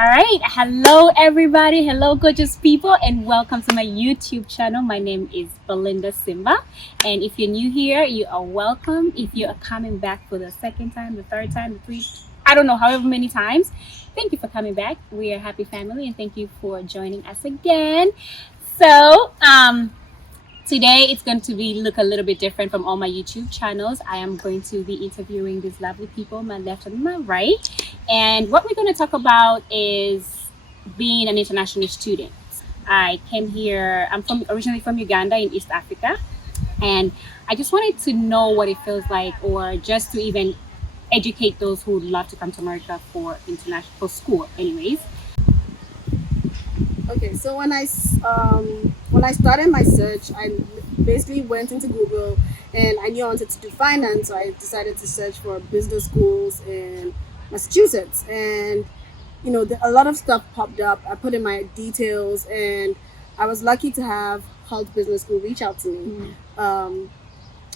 All right. Hello, everybody. Hello, gorgeous people, and welcome to my YouTube channel. My name is Belinda Simba. And if you're new here, you are welcome. If you are coming back for the second time, the third time, the three, I don't know, however many times, thank you for coming back. We are a happy family, and thank you for joining us again. So, today it's going to be look a little bit different from all my YouTube channels. I am going to be interviewing these lovely people, my left and my right. And what we're going to talk about is being an international student. I came here, originally from Uganda in East Africa, and I just wanted to know what it feels like, or just to even educate those who would love to come to America for international for school anyways. Okay, so when I started my search, I basically went into Google and I knew I wanted to do finance, so I decided to search for business schools in Massachusetts. And a lot of stuff popped up. I put in my details, and I was lucky to have Hult Business School reach out to me.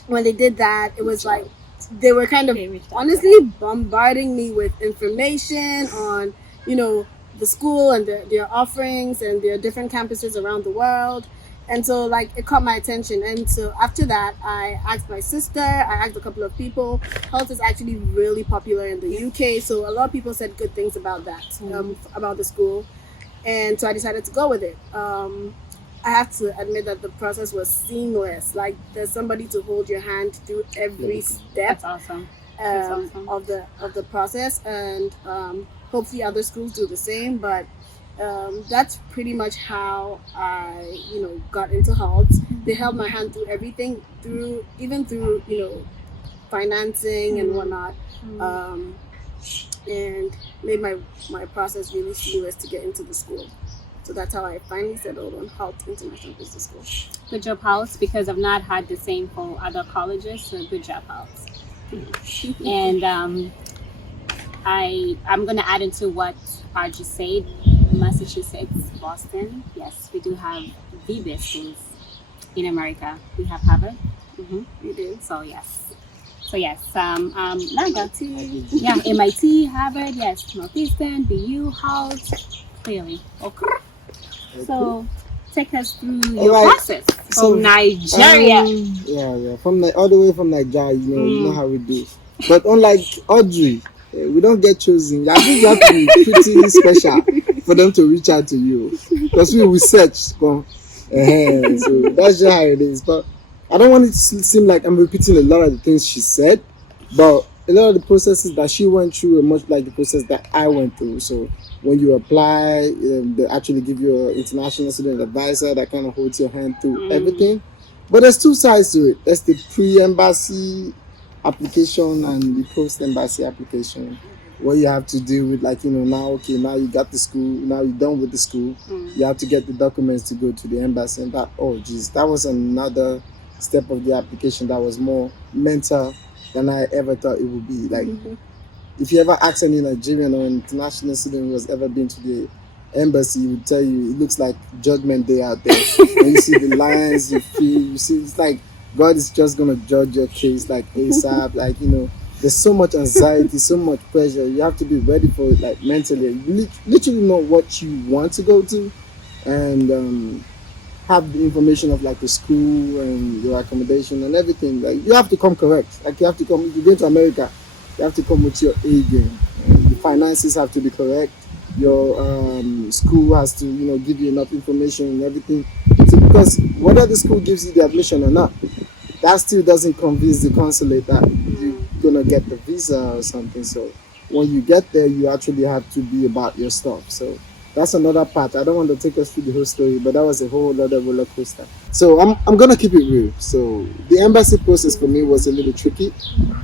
When they did that, it was like they were kind of honestly bombarding me with information on, the school and their offerings and their different campuses around the world. And so like it caught my attention. And so after that, I asked my sister, I asked a couple of people. Health is actually really popular in the UK. So a lot of people said good things about that, about the school. And so I decided to go with it. I have to admit that the process was seamless. Like there's somebody to hold your hand through every step. That's awesome. Of the process, and hopefully other schools do the same. But that's pretty much how I got into Halt. They held my hand through everything, through financing and whatnot, and made my process really seamless to get into the school. So that's how I finally settled on Halt International Business School. Good job, House, because I've not had the same for other colleges. So good job, House. And I'm gonna add into what Archie said. Massachusetts, Boston. Yes, we do have the best schools in America. We have Harvard. We do. So yes. Naga. Yeah, MIT, Harvard. Yes, Northeastern, BU, House. Clearly. Okay. So take us through your process from Nigeria. From all the way from Nigeria, you know how we do. But unlike Audrey, we don't get chosen. I think you have to be pretty special for them to reach out to you, because we will search. So that's just how it is. But I don't want it to seem like I'm repeating a lot of the things she said, but a lot of the processes that she went through are much like the process that I went through. So when you apply, they actually give you an international student advisor that kind of holds your hand through everything. But there's two sides to it. There's the pre-embassy application and the post-embassy application. What you have to do with, now you got the school, now you're done with the school, you have to get the documents to go to the embassy. And that was another step of the application that was more mental than I ever thought it would be. Like, if you ever ask any Nigerian or international student who has ever been to the embassy, he would tell you it looks like Judgment Day out there. When you see the lines, you see it's like God is just gonna judge your case like ASAP. There's so much anxiety, so much pressure. You have to be ready for it, like mentally. You literally know what you want to go to, and have the information of like the school and your accommodation and everything. Like you have to come correct. Like you have to come. If you go to America, you have to come with your A game. The finances have to be correct. Your school has to, give you enough information and everything. So because whether the school gives you the admission or not, that still doesn't convince the consulate that you're gonna get the visa or something. So when you get there, you actually have to be about your stuff. So that's another part. I don't want to take us through the whole story, but that was a whole other roller coaster. So I'm gonna keep it real. So the embassy process for me was a little tricky,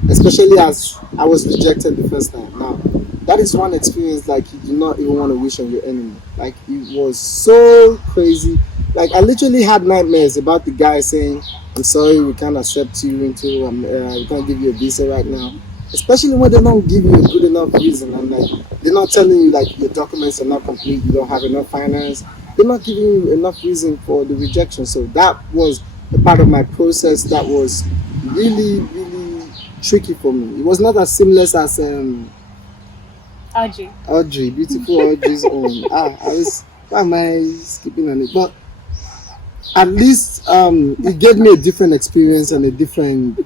especially as I was rejected the first time. Now, that is one experience like you do not even want to wish on your enemy. Like it was so crazy. Like I literally had nightmares about the guy saying, "I'm sorry, we can't accept you into, we can't give you a visa right now." Especially when they don't give you a good enough reason, and like they're not telling you like your documents are not complete, you don't have enough finance. They're not giving you enough reason for the rejection. So that was a part of my process that was really, really tricky for me. It was not as seamless as Audrey. Audrey, beautiful Audrey's own. Why am I skipping on it? But at least it gave me a different experience and a different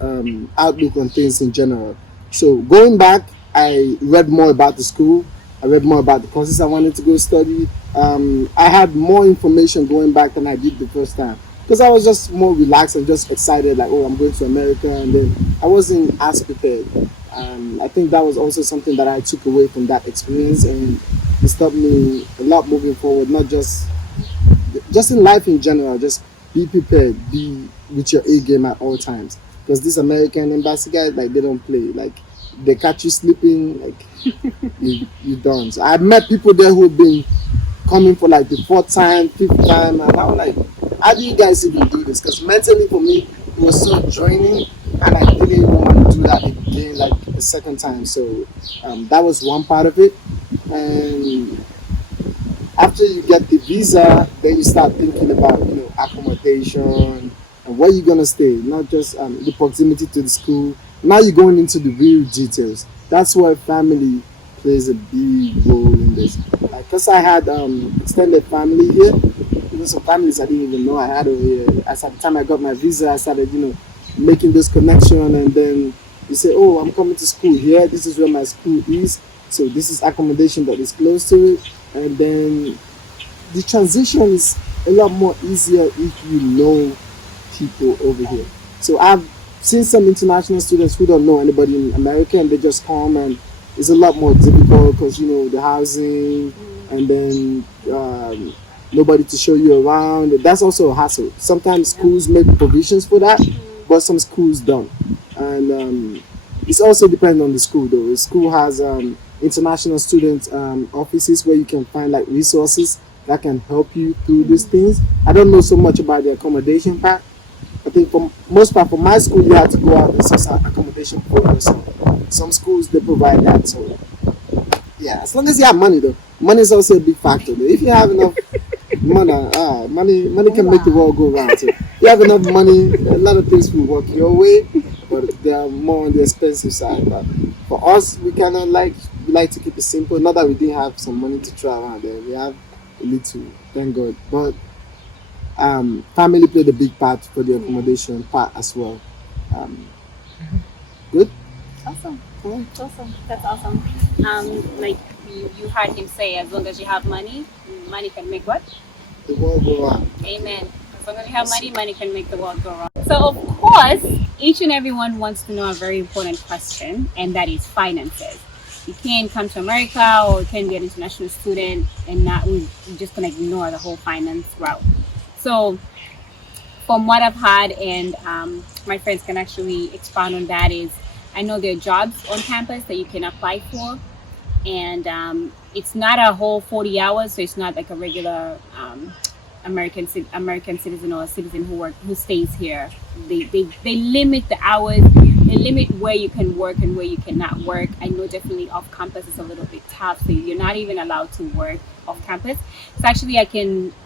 outlook on things in general. So going back, I read more about the school. I read more about the courses I wanted to go study. I had more information going back than I did the first time because I was just more relaxed and just excited, like, oh, I'm going to America, and then I wasn't as prepared. I think that was also something that I took away from that experience, and it stopped me a lot moving forward, not just in life in general. Just be prepared, be with your A game at all times, because these American embassy guys, like, they don't play. Like, they catch you sleeping, like, you done. So I met people there who've been coming for like the fourth time, fifth time, and I was like, how do you guys even do this? Because mentally for me it was so draining, and I didn't even want to do that again like the second time. So that was one part of it. And after you get the visa, then you start thinking about, accommodation and where you're gonna stay, not just the proximity to the school. Now you're going into the real details. That's where family plays a big role in this. Like, cause I had extended family here, some families I didn't even know I had over here. As at the time I got my visa, I started, making this connection, and then you say, oh, I'm coming to school here. This is where my school is. So this is accommodation that is close to it, and then the transition is a lot more easier if you know people over here. So I've seen some international students who don't know anybody in America, and they just come, and it's a lot more difficult because the housing, and then nobody to show you around. That's also a hassle. Sometimes schools make provisions for that, but some schools don't. And it's also dependent on the school though. The school has international student offices where you can find like resources that can help you through these things. I don't know so much about the accommodation part. I think for most part, for my school, you have to go out and source accommodation for yourself. Some schools they provide that. So yeah, as long as you have money though, money is also a big factor. Though. If you have enough money can make the world go round. So if you have enough money, a lot of things will work your way, but they are more on the expensive side. But for us, we we like to keep it simple. Not that we didn't have some money to try around there. We have a little, thank God. But family played a big part for the accommodation part as well. Good. Awesome. Awesome. That's awesome. Like you heard him say, as long as you have money, money can make what? The world go round. Amen. As long as you have money, money can make the world go round. So of course, each and everyone wants to know a very important question, and that is finances. You can't come to America or you can be an international student and we're just gonna ignore the whole finance route. So from what I've had, and my friends can actually expound on that, is I know there are jobs on campus that you can apply for, and it's not a whole 40 hours, so it's not like a regular American citizen or a citizen who stays here. They limit the hours, they limit where you can work and where you cannot work. I know definitely off campus is a little bit tough, so you're not even allowed to work off campus. So actually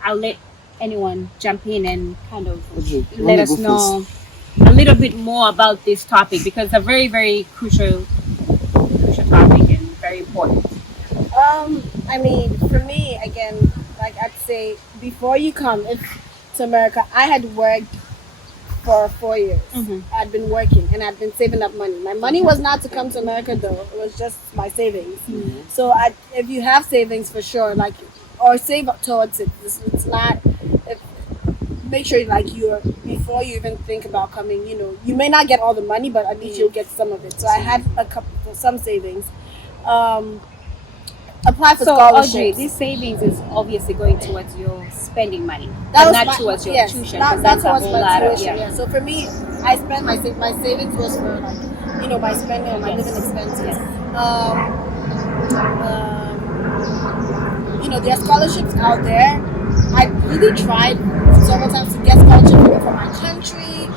I'll let anyone jump in and kind of let us know a little bit more about this topic, because it's a very, very crucial topic and very important. I mean, for me, again, like I'd say, before you come to America, I had worked for 4 years. I'd been working and I'd been saving up money. My money was not to come to America though; it was just my savings. So, if you have savings, for sure, like, or save up towards it. It's not. Make sure, like, before you even think about coming, you may not get all the money, but at least you'll get some of it. So I had some savings. Apply for scholarships. Audrey, this savings is obviously going towards your spending money, towards your tuition. That's towards my tuition. Yeah. So for me, I spent my savings was for, like, my spending on my living expenses. Yes. There are scholarships out there. I really tried several times to get scholarships from my country,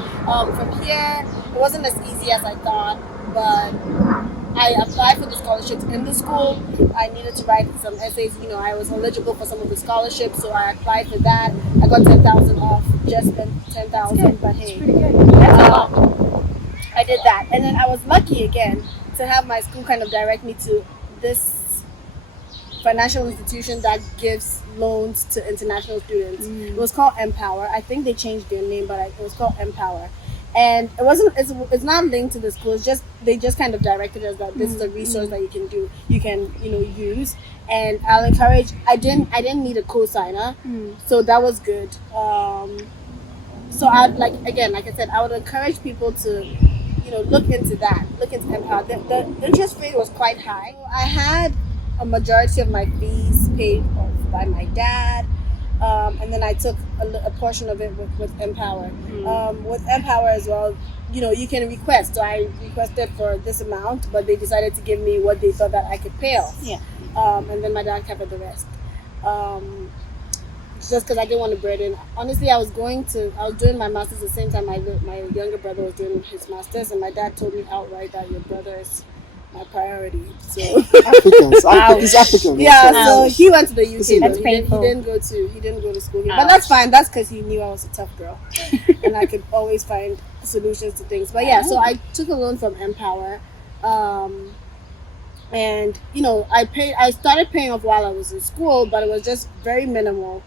from here. It wasn't as easy as I thought, but I applied for the scholarships in the school. I needed to write some essays. I was eligible for some of the scholarships, so I applied for that. I got 10,000 off. Just spent 10,000, but hey, pretty good. That's a lot. I did that, and then I was lucky again to have my school kind of direct me to this financial institution that gives loans to international students. It was called Empower. I think they changed their name, but it was called Empower. And it wasn't. It's not linked to the school. It's just they just kind of directed us that this is a resource that you can use. And I'll encourage. I didn't need a co-signer, so that was good. So I'd like I said, I would encourage people to look into that, look into Empower. The interest rate was quite high. I had a majority of my fees paid off by my dad, and then I took a portion of it with Empower. With Empower as well, you can request. So I requested for this amount, but they decided to give me what they thought that I could pay off. Yeah. And then my dad covered the rest. Just because I didn't want to burden. Honestly, I was doing my master's at the same time my younger brother was doing his master's, and my dad told me outright that your brother is my priority. So He's African. yeah, so he went to the UK. That's He painful. didn't go to school here, but that's fine. That's because he knew I was a tough girl, and I could always find solutions to things. But yeah, so I took a loan from Empower. And I started paying off while I was in school, but it was just very minimal.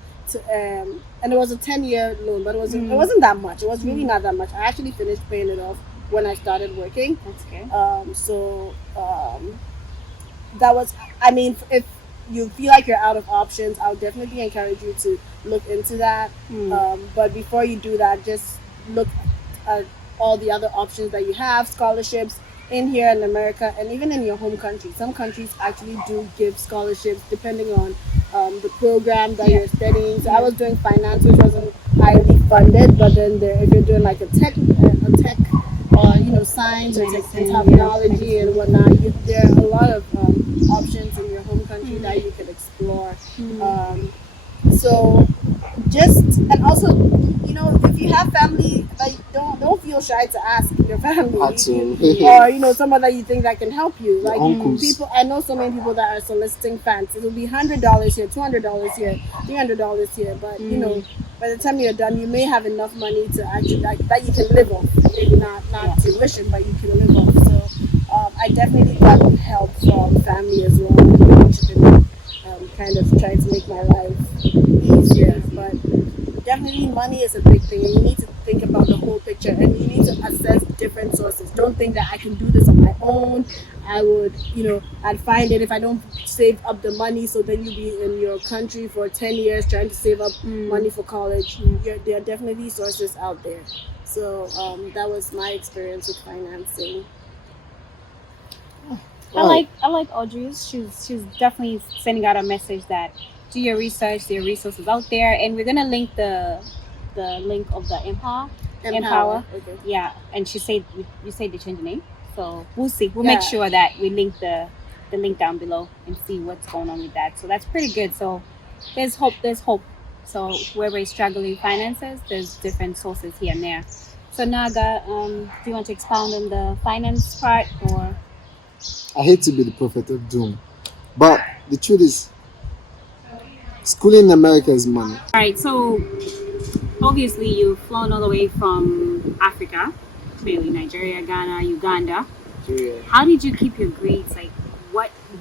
And it was a 10-year loan, but it wasn't that much. It was really not that much. I actually finished paying it off when I started working. That's good. That was. I mean, if you feel like you're out of options, I would definitely encourage you to look into that. But before you do that, just look at all the other options that you have, scholarships in here in America and even in your home country. Some countries actually do give scholarships depending on the program that you're studying. So I was doing finance, which wasn't highly funded, but then if you're doing like a tech or science or technology and whatnot, there are a lot of options in your home country that you can explore. So and also, if you have family, like don't feel shy to ask your family or someone that you think that can help you. Like people, I know so many people that are soliciting funds. It'll be $100 here, $200 here, $300 here, but by the time you're done, you may have enough money to actually that you can live off. Maybe not tuition, but you can live off. So I definitely got help from family as well, kind of trying to make my life easier. But definitely money is a big thing, and you need to think about the whole picture, and you need to assess different sources. Don't think that I can do this on my own. I would, I'd find it if I don't save up the money. So then you'll be in your country for 10 years trying to save up money for college. There are definitely sources out there. So that was my experience with financing. I like Audrey's. She's definitely sending out a message that do your research. There are resources out there, and we're gonna link the link of the Empower. Okay. Yeah, and you say they changed the name, so we'll see. We'll make sure that we link the link down below and see what's going on with that. So that's pretty good. So there's hope. So whoever is struggling finances, there's different sources here and there. So Naga, do you want to expound on the finance part or? I hate to be the prophet of doom, but the truth is, schooling in America is money. All right, so obviously you've flown all the way from Africa, clearly Nigeria, Ghana, Uganda. Yeah. How did you keep your grades? Like,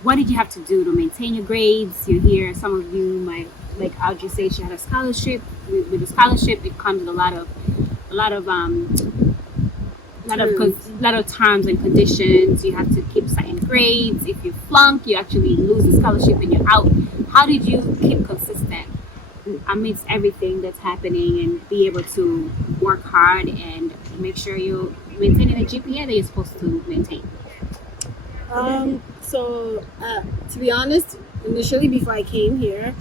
what did you have to do to maintain your grades? You hear some of you might, like Audrey say, she had a scholarship. With the scholarship, it comes with a lot of terms and conditions. You have to keep certain grades. If you flunk, you actually lose the scholarship and you're out. How did you keep consistent amidst everything that's happening and be able to work hard and make sure you're maintaining the GPA that you're supposed to maintain? To be honest, initially before I came here,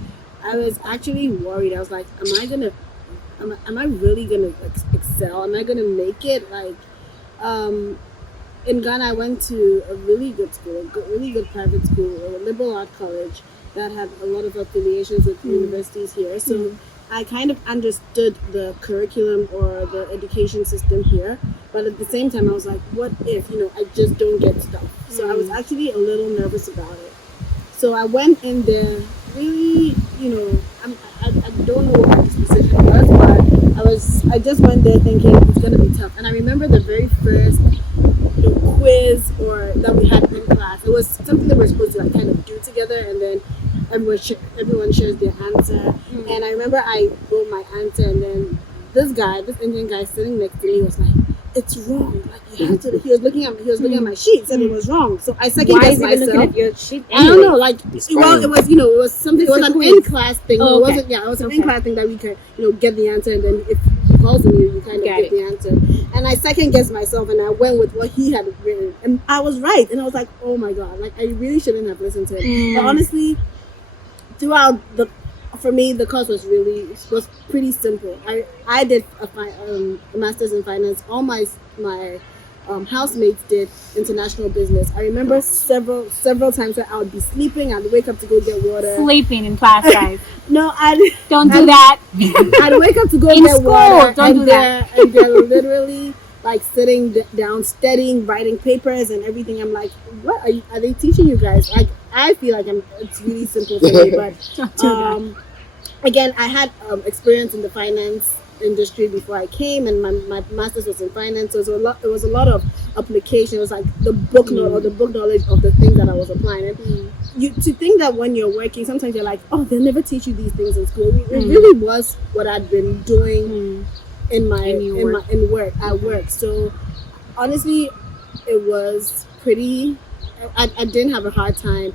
I was actually worried. I was like, am I really gonna excel? Am I gonna make it? Like, in Ghana, I went to a really good school, really good private school, a liberal art college that had a lot of affiliations with universities here. So I kind of understood the curriculum or the education system here. But at the same time, I was like, what if, I just don't get stuff? So I was actually a little nervous about it. So I went in there really, I don't know what the decision was, but I just went there thinking it's gonna be tough. And I remember the very first quiz that we had in class. It was something that we were supposed to kind of do together, and then everyone shares their answer. And I remember I wrote my answer, and then this Indian guy sitting next to me was like, "It's wrong. Like you have to." He was looking at my sheet, said it was wrong. So I second Why guessed is he looking myself. at your sheet? I don't know, like It's well, fine. it was it was something. It was It's a an quiz. in class thing. Oh, No, okay. it wasn't. Yeah, it was an Okay. in class thing that we could get the answer, and then if he calls on you kind of Got get it. the answer. And I second guessed myself, and I went with what he had written, and I was right. And I was like, oh my god, like I really shouldn't have listened to him. But honestly, throughout for me the course was pretty simple. I did a master's in finance. All my housemates did international business. I remember several times where I would be sleeping. I'd wake up to go get water. Sleeping in class, guys. No, Don't do that. I'd wake up to go In get school, water. don't do that. And they're literally like sitting down, studying, writing papers and everything. I'm like, what are they teaching you guys? Like, I feel like it's really simple for me. But Don't do that. again, I had experience in the finance industry before I came, and my master's was in finance. So it was a lot of application. It was like the book knowledge of the things that I was applying. And to think that when you're working, sometimes you're like, oh, they'll never teach you these things in school. It really was what I'd been doing in work at work. So honestly, it was pretty. I didn't have a hard time,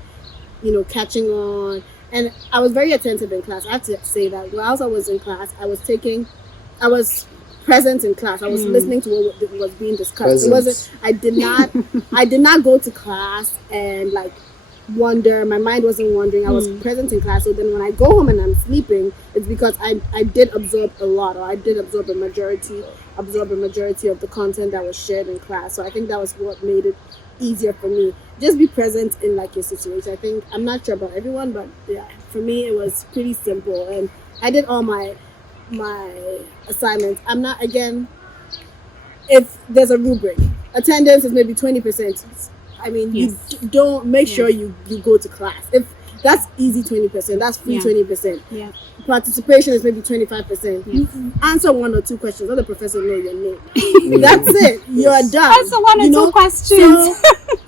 catching on. And I was very attentive in class. I have to say that whilst I was in class, I was present in class. I was listening to what was being discussed. It wasn't. I did not go to class and like wonder. My mind wasn't wandering. I was present in class. So then when I go home and I'm sleeping, it's because I did absorb a lot, or I did absorb a majority of the content that was shared in class. So I think that was what made it easier for me. Just be present in like your situation. I think, I'm not sure about everyone, but yeah, for me it was pretty simple, and I did all my assignments. I'm not, again, if there's a rubric, attendance is maybe 20%. I mean, Yes. you don't make sure you go to class. If that's easy 20%, that's free 20%. Yeah. Participation is maybe 25%. You answer one or two questions, let the professor know your name. That's it. You're done. That's the one or two questions.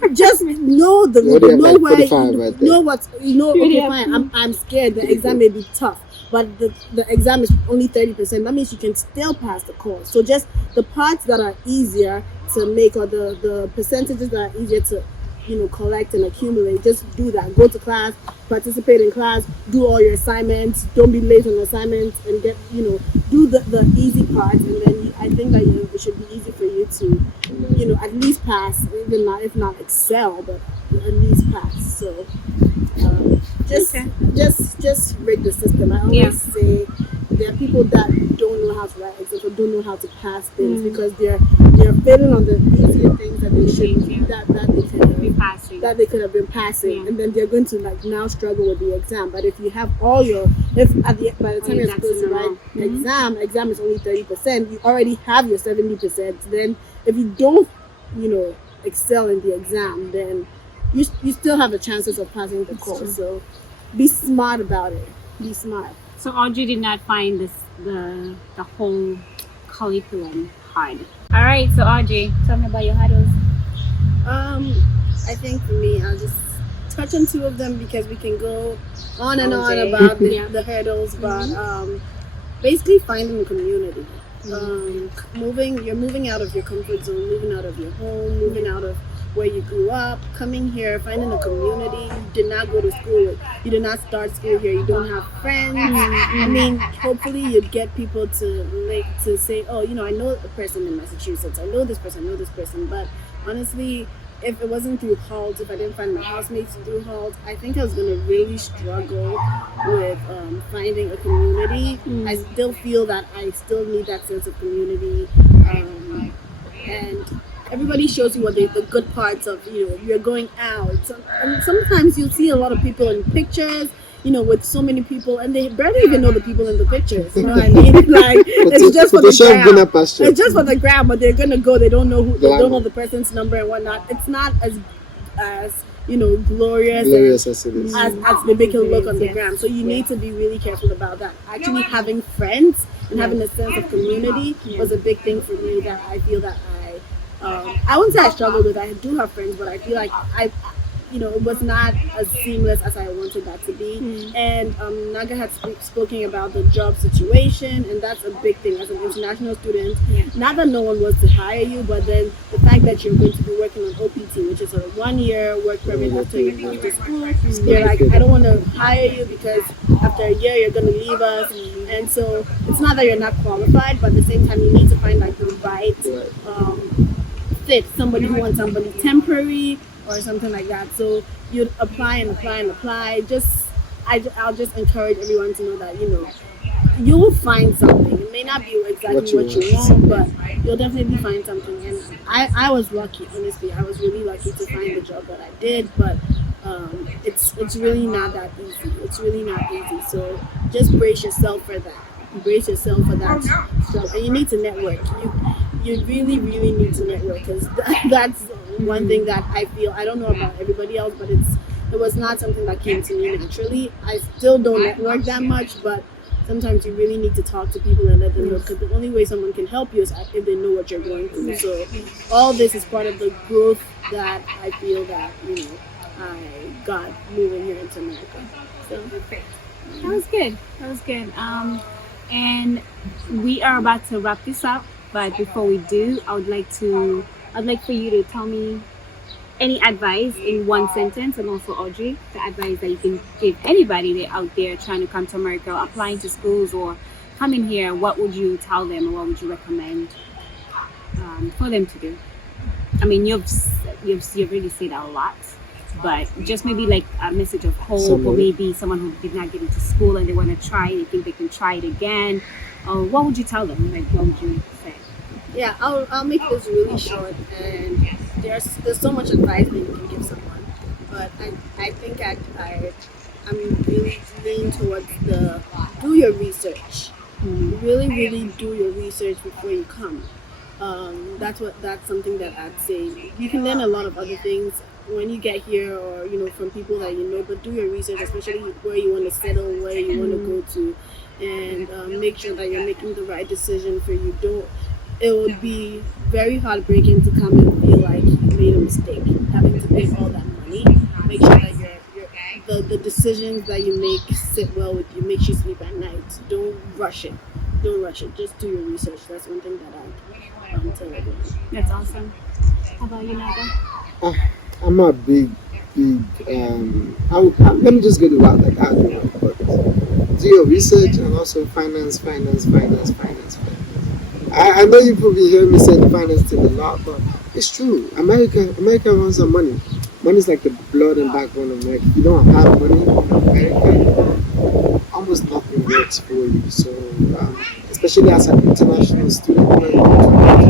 So just know the What do you have, know like, where 45 right there? know what okay, fine. I'm scared the exam may be tough, but the exam is only 30%. That means you can still pass the course. So just the parts that are easier to make, or the percentages that are easier to collect and accumulate, just do that. Go to class, participate in class, do all your assignments, don't be late on assignments, and get do the easy parts, and then I think that it should be easy for you to at least pass, even not, if not excel, but at least pass. So just rig the system. I always say there are people that don't know how to write exams or don't know how to pass things because they're failing on the easier things that they should that they could have been passing, and then they're going to like now struggle with the exam. But if you have by the time you're supposed to write exam is only 30%, you already have your 70%. Then if you don't excel in the exam, then you still have the chances of passing the course. So be smart about it. Be smart. So Audrey did not find the whole curriculum hard. All right, so Audrey, tell me about your hurdles. I think for me, I'll just touch on two of them because we can go on and on Okay. about the hurdles, but basically finding a community. You're moving out of your comfort zone, moving out of your home, moving out of where you grew up, coming here, finding a community. You did not go to school. You did not start school here. You don't have friends. I mean, hopefully you'd get people to say, oh, I know a person in Massachusetts. I know this person. But honestly, if it wasn't through Halt, if I didn't find my housemates through Halt, I think I was going to really struggle with finding a community. I still feel that I still need that sense of community. And everybody shows you the good parts of, you're going out. And sometimes you'll see a lot of people in pictures, with so many people, and they barely even know the people in the pictures. You know what I mean? Like, it's just for the gram. It's just for the gram, but they're gonna go. They don't know they don't know the person's number and whatnot. It's not as glorious as it is. as they make it look on the gram. So you need to be really careful about that. Actually, having friends and having a sense of community was a big thing for me that I feel that I wouldn't say I struggle with. I do have friends, but I feel like it was not as seamless as I wanted that to be. And Naga had spoken about the job situation, and that's a big thing as an international student. Not that no one wants to hire you, but then the fact that you're going to be working on OPT, which is a 1 year work permit after you come to school, they're like, I don't want to hire you because after a year you're going to leave us. And so it's not that you're not qualified, but at the same time you need to find like the right fit, somebody who wants somebody temporary or something like that. So you'd apply and apply and apply. I'll just encourage everyone to know that you will find something. It may not be exactly what you want, but you'll definitely find something. And I was lucky, honestly. I was really lucky to find the job that I did, but it's really not that easy. It's really not easy. So just brace yourself for that. Brace yourself for that job, and you need to network. You really, really need to network, because that's one thing that I feel. I don't know about everybody else, but it was not something that came to me naturally. I still don't network that much, but sometimes you really need to talk to people and let them know, because the only way someone can help you is if they know what you're going through. So all this is part of the growth that I feel that I got moving here into America. So That was good. That was good. And we are about to wrap this up, but before we do, I'd like for you to tell me any advice in one sentence, and also Audrey, the advice that you can give anybody out there trying to come to America, applying to schools or coming here. What would you tell them, or what would you recommend for them to do? I mean, you've already said a lot, but just maybe like a message of hope, or maybe someone who did not get into school and they want to try, they think they can try it again. What would you tell them? Like, what would you say? Yeah, I'll make this really short, and there's so much advice that you can give someone, but I think I'm really leaning towards the do your research. Really, really do your research before you come. That's something that I'd say. You can learn a lot of other things when you get here, or from people that you know, but do your research, especially where you want to settle, where you want to go to, and make sure that you're making the right decision for you. It would be very heartbreaking to come and feel like you made a mistake, having to pay all that money. Make sure that the decisions that you make sit well with you, makes you sleep at night. Don't rush it. Don't rush it. Just do your research. That's one thing that I tell everyone. That's awesome. How about you, Naga? I'm not big. Let me just go to that. Like I do, but do your research, and also finance. I know you probably hear me say the finance thing a lot, but it's true. America runs on money. Money is like the blood and backbone of America. If you don't have money in America, almost nothing works for you. So, especially as an international student, you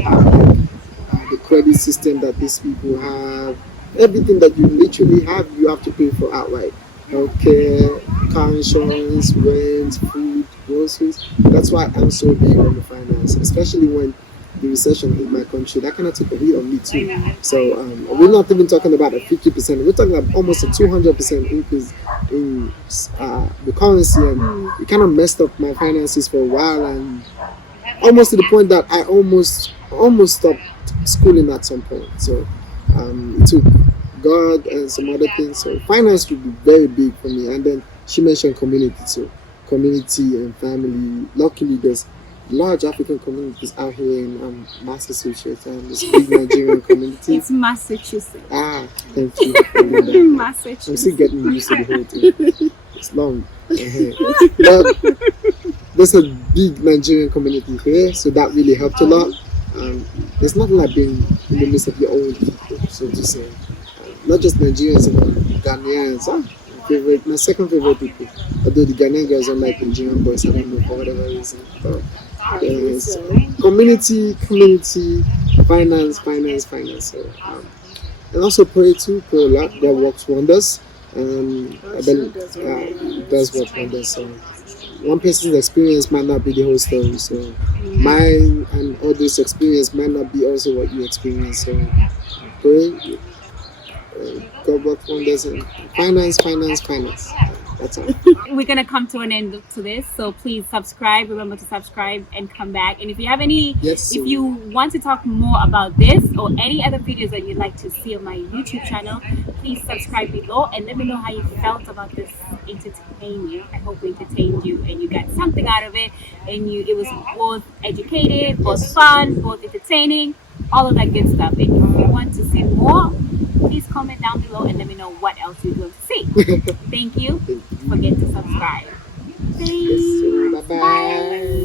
have the credit system that these people have. Everything that you literally have, you have to pay for outright. Healthcare, car insurance, rent, food, groceries. That's why I'm so big on the finance, especially when the recession hit my country. That kind of took a hit on me too. So we're not even talking about a 50%. We're talking about almost a 200% increase in the currency, and it kind of messed up my finances for a while, and almost to the point that I almost stopped schooling at some point. So it took God and some other things. So finance would be very big for me. And then she mentioned community, so community and family. Luckily, there's large African communities out here in Massachusetts, and this big Nigerian community. It's Massachusetts. Thank you. Massachusetts. I'm still getting used to the whole thing. It's long. But there's a big Nigerian community here, so that really helped a lot. There's nothing like being in the midst of your own people, so to say. Not just Nigerians, Ghanaians. My second favorite people. Although the Ghanaian girls don't like Nigerian boys, I don't know for whatever reason. But yes, community, finance. So, and also pray a lot. God works wonders. Does work wonders. So one person's experience might not be the whole story. So mine and others' experience might not be also what you experience. So pray. God works wonders, and finance. That's all. We're gonna come to an end to this, so please subscribe. Remember to subscribe and come back. And if you have any, Yes. if you want to talk more about this or any other videos that you'd like to see on my YouTube channel, please subscribe below and let me know how you felt about this entertainment. I hope we entertained you and you got something out of it, and it was both educated, both fun, both entertaining, all of that good stuff. And if you want to see more, please comment down below and let me know what else you'd love to see. Thank you. Don't forget to subscribe. Yes. Bye bye. Bye.